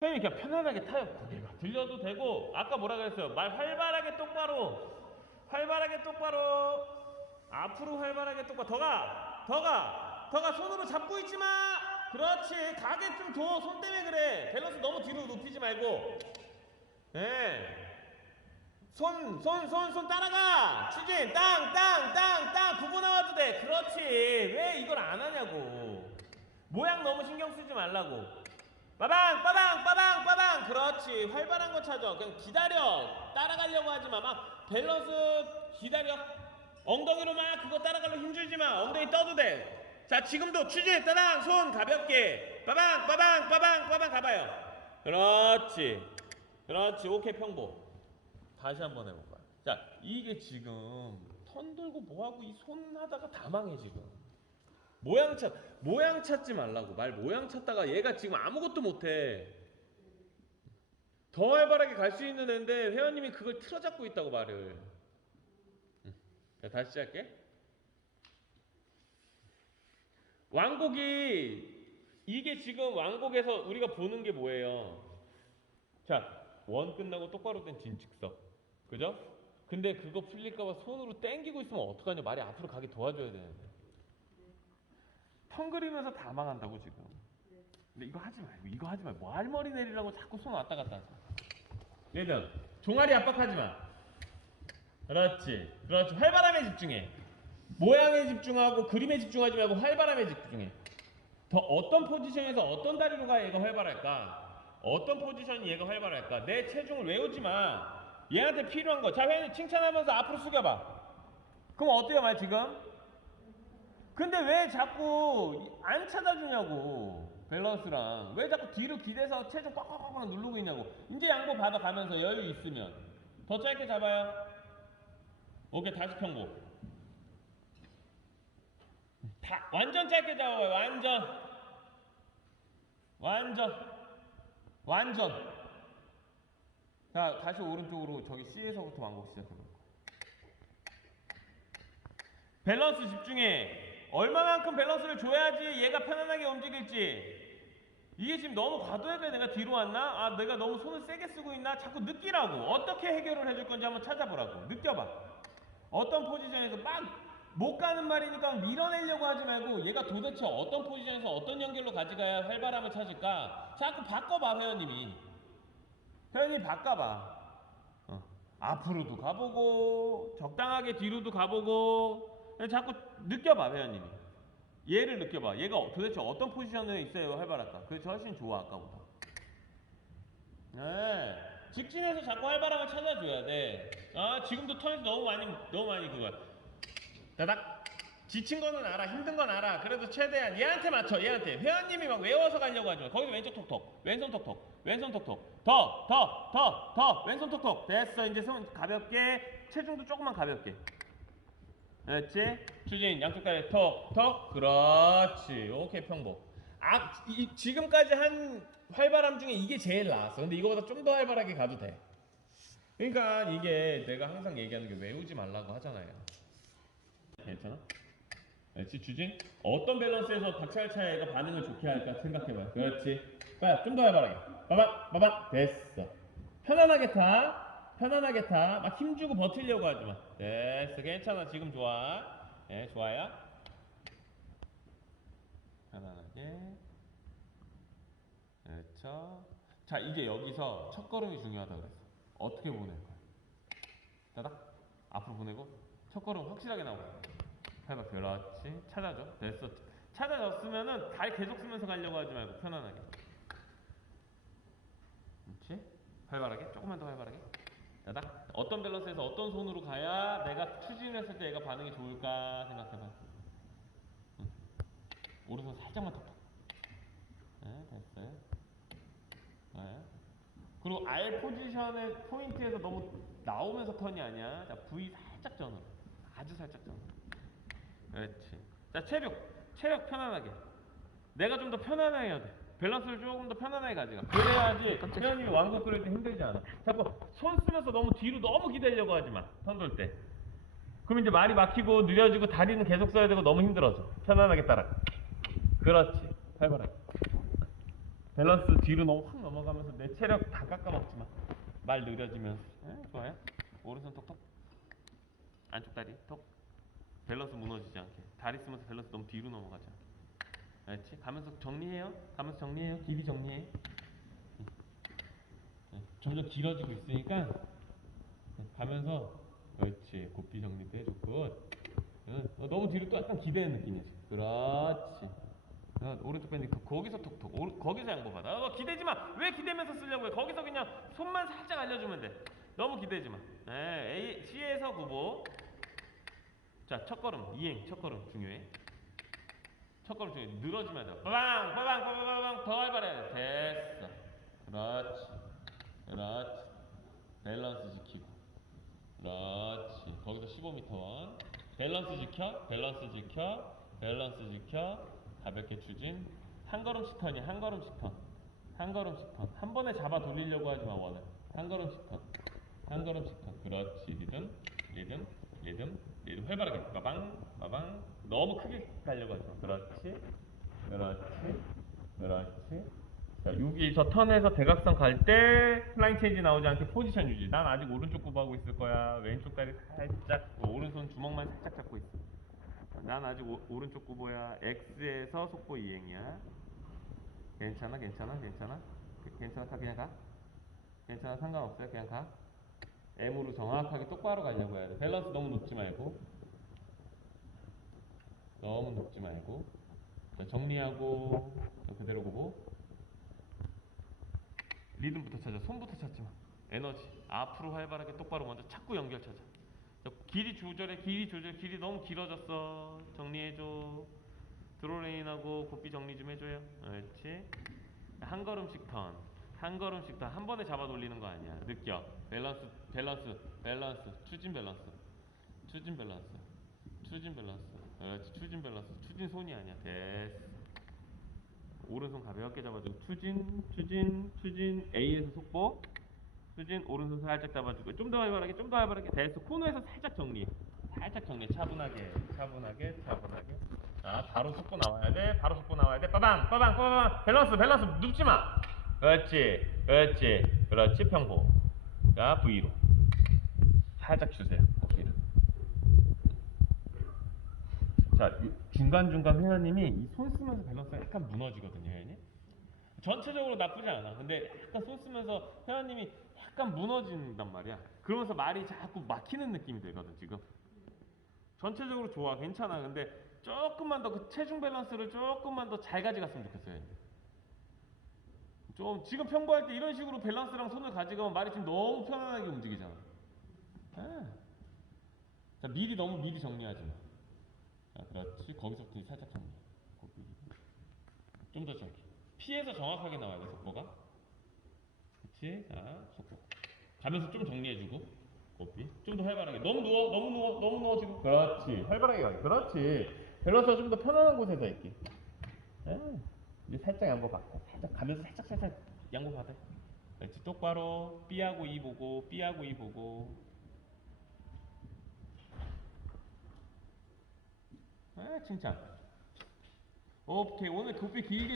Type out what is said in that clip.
선생님이 그냥 편안하게 타요. 고개가 들려도 되고 아까 뭐라 그랬어요? 말 활발하게 똑바로 활발하게 똑바로 앞으로 활발하게 똑바로 더가 더가 더가 손으로 잡고 있지 마. 그렇지 가게 좀 줘. 손 때문에 그래. 밸런스 너무 뒤로 눕히지 말고. 예. 손, 손, 손, 손 따라가! 추진! 땅, 땅, 땅, 땅! 구분 나와도 돼! 그렇지! 왜 이걸 안 하냐고! 모양 너무 신경 쓰지 말라고! 빠방! 빠방! 빠방! 빠방! 그렇지! 활발한 거 찾아! 그냥 기다려! 따라가려고 하지 마! 막 밸런스 기다려! 엉덩이로 막 그거 따라가려고 힘주지 마! 엉덩이 떠도 돼! 자, 지금도 추진! 따당! 손 가볍게! 빠방! 빠방! 빠방! 빠방! 가봐요! 그렇지! 그렇지! 오케이, 평보! 다시 한번 해볼까요? 자, 이게 지금 턴 돌고 뭐하고 이 손 하다가 다 망해 지금. 모양 찾 모양 찾지 말라고 말 모양 찾다가 얘가 지금 아무것도 못해. 더 활발하게 갈 수 있는 애인데 회원님이 그걸 틀어잡고 있다고 말을. 다시 시작해. 왕곡이 이게 지금 왕곡에서 우리가 보는 게 뭐예요? 자, 원 끝나고 똑바로 된 진측석. 그죠? 근데 그거 풀릴까봐 손으로 땡기고 있으면 어떡하냐. 말이 앞으로 가게 도와줘야 되는데. 턴 그리면서 다 망한다고 지금. 근데 이거 하지 말고, 이거 하지 말고. 뭐 할머니 내리라고 자꾸 손 왔다 갔다 하지. 들어, 종아리 압박하지 마. 그렇지. 그렇지. 활발함에 집중해. 모양에 집중하고 그림에 집중하지 말고 활발함에 집중해. 더 어떤 포지션에서 어떤 다리로 가야 얘가 활발할까? 어떤 포지션이 얘가 활발할까? 내 체중을 외우지 마. 얘한테 필요한 거. 자, 회원님 칭찬하면서 앞으로 숙여봐. 그럼 어때요, 말 지금? 근데 왜 자꾸 안 찾아주냐고. 밸런스랑. 왜 자꾸 뒤로 기대서 체중 꽉꽉꽉 누르고 있냐고. 이제 양보 받아가면서 여유 있으면. 더 짧게 잡아요. 오케이, 다시 평고. 다, 완전 짧게 잡아요, 완전. 완전. 완전. 자, 다시 오른쪽으로 저기 C에서부터 왕곡 시작해볼까. 밸런스 집중해. 얼마만큼 밸런스를 줘야지 얘가 편안하게 움직일지. 이게 지금 너무 과도하게 내가 뒤로 왔나? 아, 내가 너무 손을 세게 쓰고 있나? 자꾸 느끼라고. 어떻게 해결을 해줄 건지 한번 찾아보라고. 느껴봐. 어떤 포지션에서 막 못 가는 말이니까 밀어내려고 하지 말고 얘가 도대체 어떤 포지션에서 어떤 연결로 가져가야 활발함을 찾을까? 자꾸 바꿔봐, 회원님이. 회원님 바꿔봐. 어. 앞으로도 가보고 적당하게 뒤로도 가보고 자꾸 느껴봐 회원님이. 얘를 느껴봐. 얘가 도대체 어떤 포지션에 있어야 활발할까 그게 훨씬 좋아 아까보다. 네. 직진해서 자꾸 활발함을 찾아줘야 돼아 지금도 턴에서 너무 많이 너무 많이 그거야. 따닥. 지친 거는 알아 힘든 건 알아. 그래도 최대한 얘한테 맞춰 얘한테. 회원님이 막 외워서 가려고 하지 마. 거기서 왼쪽 톡톡 왼손 톡톡 왼손 톡톡. 더 더 더 더. 왼손 톡톡. 됐어. 이제 손 가볍게. 체중도 조금만 가볍게 됐지? 추진 양쪽 다리 톡톡. 그렇지. 오케이 평보 아 이, 지금까지 한 활발함 중에 이게 제일 나았어. 근데 이거보다 좀 더 활발하게 가도 돼. 그러니까 이게 내가 항상 얘기하는 게 외우지 말라고 하잖아요. 괜찮아? 그렇지 주진? 어떤 밸런스에서 박찰차 얘가 반응을 좋게 할까 생각해봐 그렇지? 빨리 좀더 해봐라 빠방 빠방 됐어. 편안하게 타 편안하게 타 막 힘주고 버틸려고 하지 마. 됐어. 괜찮아. 지금 좋아. 예 좋아요? 편안하게. 그렇죠. 자 이제 여기서 첫 걸음이 중요하다 그랬어. 어떻게 보낼 거야? 따닥. 앞으로 보내고 첫 걸음 확실하게 나오고. 해봐. 그렇지. 찾아줘. 됐어. 찾아줬으면은 발 계속 쓰면서 가려고 하지 말고 편안하게. 그렇지? 활발하게? 조금만 더 활발하게 따닥 어떤 밸런스에서 어떤 손으로 가야 내가 추진했을 때 얘가 반응이 좋을까 생각해봐 응. 오른손 살짝만 톡톡 네 됐어요 네. 그리고 R 포지션의 포인트에서 너무 나오면서 턴이 아니야 자 V 살짝 전으로 아주 살짝 전으로 그렇지. 자, 체력. 체력 편안하게. 내가 좀 더 편안하게 해야 돼. 밸런스를 조금 더 편안하게 가져가. 그래야지 회원님이 왕국 그릴 때 힘들지 않아. 자꾸 손 쓰면서 너무 뒤로 너무 기대려고 하지 마. 턴돌 때. 그럼 이제 말이 막히고 느려지고 다리는 계속 써야 되고 너무 힘들어져. 편안하게 따라. 그렇지. 활발하게. 밸런스 뒤로 너무 확 넘어가면서 내 체력 다 깎아먹지 마. 말 느려지면서. 예, 좋아요. 오른손 톡톡. 안쪽 다리 톡. 밸런스 무너지지 않게. 다리 쓰면서 밸런스 너무 뒤로 넘어가지 않게. 알지? 가면서 정리해요. 가면서 정리해요. 길이 정리해. 네, 점점 길어지고 있으니까 네, 가면서 그렇지. 곱비 정리도 해줬고. 응, 어, 너무 뒤로 또 약간 기대는 느낌이지. 그렇지. 어, 오른쪽 밴드 그- 거기서 톡톡 오른, 거기서 양보받아 어, 기대지 마왜 기대면서 쓰려고 해 거기서 그냥 손만 살짝 알려주면 돼 너무 기대지 마 네, A, C에서 구보 자첫 걸음 이행 첫 걸음 중요해 첫 걸음 중요해 늘어지면 돼. 빠방 빠방 빠방 더 해봐라. 됐어. 그렇지. 그렇지. 밸런스 지키고. 그렇지. 거기서 15m 원. 밸런스 지켜? 밸런스 지켜? 밸런스 지켜? 가볍게 추진. 한 걸음씩 턴이 한 걸음씩 턴 한 걸음씩 턴 한 번에 잡아 돌리려고 하지 마 원을 한 걸음씩 턴 한 걸음씩 턴. 그렇지. 리듬 리듬 리듬 활발하게 빠방 빠방 너무 크게 마 그렇지 그렇지 그렇지 자, 여기서 턴에서 대각선 갈 때 플라잉 체인지 나오지 않게 포지션 유지. 난 아직 오른쪽 굽하고 있을 거야. 왼쪽 다리 살짝, 뭐 오른손 주먹만 살짝 잡고 있어. 난 아직 오, 오른쪽 구보야. X에서 속보 이행이야. 괜찮아, 괜찮아, 괜찮아. 그- 괜찮아, 가 그냥 가. 괜찮아, 상관없어요. 그냥 가. M으로 정확하게 똑바로 가려고 해야 돼. 밸런스 너무 높지 말고. 너무 높지 말고. 자, 정리하고 자, 그대로 보고. 리듬부터 찾아. 손부터 찾지 마. 에너지. 앞으로 활발하게 똑바로 먼저 찾고 연결 찾아. 자, 길이 조절해. 길이 조절. 길이 너무 길어졌어. 정리해줘. 드로레인하고 곱비 정리 좀 해줘요. 그렇지. 한 걸음씩 턴. 한 걸음씩 턴. 한 번에 잡아 돌리는 거 아니야. 느껴. 밸런스, 밸런스, 밸런스. 추진 밸런스. 추진 밸런스. 추진 밸런스. 그렇지. 추진 밸런스. 추진 손이 아니야. 됐어. 오른손 가볍게 잡아주고 추진 추진 추진 A에서 속보 추진 오른손 살짝 잡아주고 좀 더 활발하게 좀 더 활발하게 됐어 코너에서 살짝 정리해 살짝 정리해 차분하게 차분하게 차분하게 자 바로 속보 나와야 돼 바로 속보 나와야 돼 빠방 빠방 빠방 밸런스 밸런스 눕지 마 그렇지 그렇지 그렇지 평보 자 V로 살짝 주세요 어깨를 자 중간 중간 회원님이 이 손 쓰면서 밸런스가 약간 무너지거든요, 회원님. 전체적으로 나쁘지 않아. 근데 약간 손 쓰면서 회원님이 약간 무너진단 말이야. 그러면서 말이 자꾸 막히는 느낌이 들거든 지금. 전체적으로 좋아, 괜찮아. 근데 조금만 더 그 체중 밸런스를 조금만 더 잘 가져갔으면 좋겠어요. 회원님. 좀 지금 평보할 때 이런 식으로 밸런스랑 손을 가져가면 말이 좀 너무 편안하게 움직이잖아. 아. 자 미리 너무 미리 정리하지 마. 자, 그렇지. 거기서부터 이제 살짝 정리. 좀더 정확히. 피해서 정확하게 나와야 돼, 속보가. 그렇지. 자, 속보. 가면서 좀 정리해주고. 고삐. 좀더 활발하게. 너무 누워, 너무 누워, 너무 누워 지금. 그렇지. 활발하게 가게. 그렇지. 밸런스가 좀 더 편안한 곳에서 있게. 아, 이제 살짝 양보 받고. 살짝 가면서 살짝 살짝 양보 받아. 그렇지. 똑바로 B하고 E 보고, B하고 E 보고. 아, 칭찬. 오케이. 오늘 고삐 길게